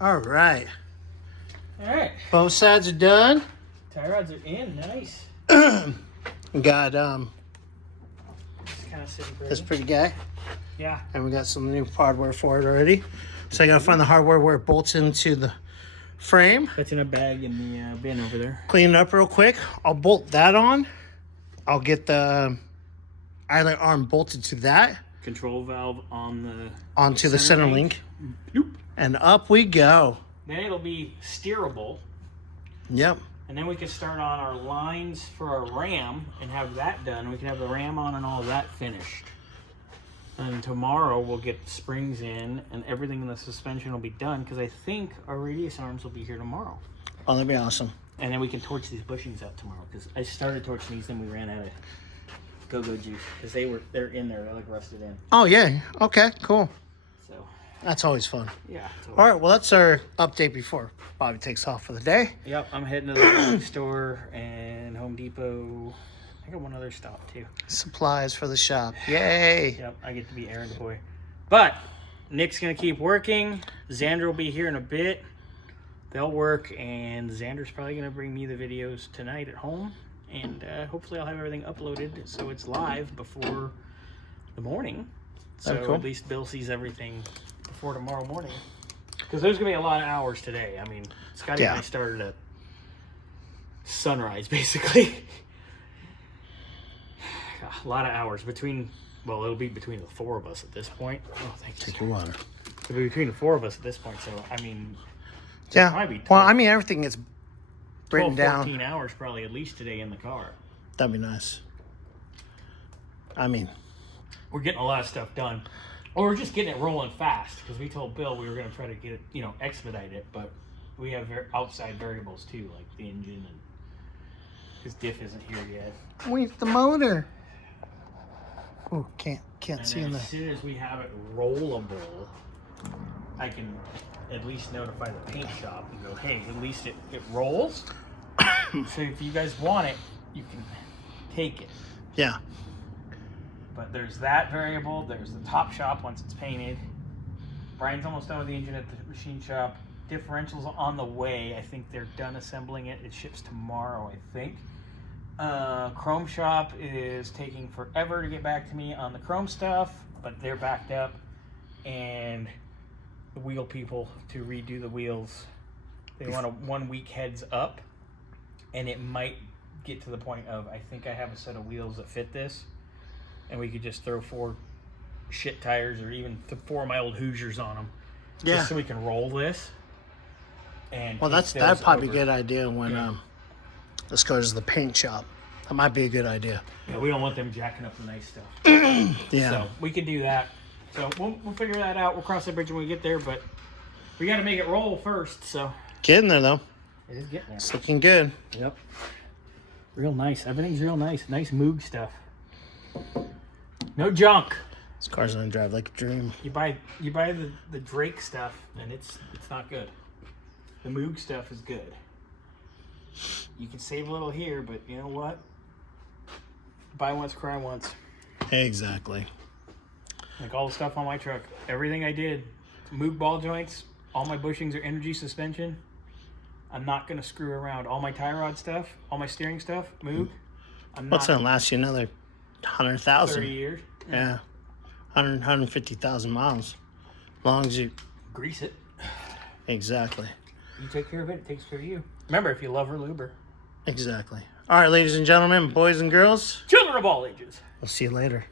All right. All right. Both sides are done. Tie rods are in. Nice. We got Just kind of sitting pretty. this pretty guy, Yeah. and we got some new hardware for it already. So I gotta find the hardware where it bolts into the frame. That's in a bag in the bin over there. Clean it up real quick. I'll bolt that on. I'll get the eyelet arm bolted to that. Control valve on onto the center link. Nope. And up we go. Then it'll be steerable. Yep. And then we can start on our lines for our ram and have that done. We can have the ram on and all of that finished. And tomorrow we'll get the springs in and everything in the suspension will be done because I think our radius arms will be here tomorrow. Oh, that'd be awesome. And then we can torch these bushings out tomorrow because I started torching these, then we ran out of go-go juice because they're in there, they're like rusted in. Oh yeah. Okay. Cool. So That's always fun. yeah. All right. Well, that's our update before Bobby takes off for the day. Yep, I'm heading to the grocery store and Home Depot. I got one other stop too. Supplies for the shop. Yay. Yep, I get to be errand boy. But Nick's gonna keep working. Xander will be here in a bit. They'll work, and Xander's probably gonna bring me the videos tonight at home, and hopefully I'll have everything uploaded so it's live before the morning. So cool. At least Bill sees everything before tomorrow morning. Because there's gonna be a lot of hours today. I mean, Scotty and I started at sunrise basically. A lot of hours between. Well, it'll be between the four of us at this point. Oh, thank you. Take your water. It'll be between the four of us at this point. So I mean. Yeah. Probably 12, Well, I mean, everything gets 12, written down. 14 hours probably at least today in the car. That'd be nice. I mean, We're getting a lot of stuff done. Or we're just getting it rolling fast because we told Bill we were going to try to get it, expedite it. But we have outside variables too, like the engine and his diff isn't here yet. wait, the motor. Oh, can't And see then in the. as soon as we have it rollable, I can at least notify the paint shop and go, hey, at least it rolls. So if you guys want it, you can take it. Yeah. But there's that variable. There's the top shop once it's painted. Brian's almost done with the engine at the machine shop. Differential's on the way. I think they're done assembling it. It ships tomorrow, I think. Chrome shop is taking forever to get back to me on the chrome stuff, but they're backed up. And the wheel people to redo the wheels, they want a 1 week heads up. And it might get to the point of, I think I have a set of wheels that fit this. And we could just throw 4 shit tires or even 4 of my old Hoosiers on them. Yeah. Just so we can roll this. And Well, that'd probably be a good idea when this goes to the paint shop. That might be a good idea. Yeah, we don't want them jacking up the nice stuff. Yeah. So we can do that. So we'll figure that out. We'll cross that bridge when we get there, but we got to make it roll first. So Getting there though. it is getting there. It's looking good. Yep. Real nice. Everything's real nice. Nice Moog stuff. No junk. This car's gonna drive like a dream. You buy the Drake stuff and it's not good. The Moog stuff is good. You can save a little here, but you know what? Buy once, cry once. Exactly. Like all the stuff on my truck. Everything I did, Moog ball joints, all my bushings are energy suspension. I'm not gonna screw around. All my tie rod stuff, all my steering stuff, Moog. What's gonna last you another 100,000? 30 years. Yeah. 150,000 miles. As long as you. Grease it. Exactly. You take care of it, it takes care of you. Remember, if you love her, lube her. Exactly. All right, ladies and gentlemen, boys and girls. Children of all ages. We'll see you later.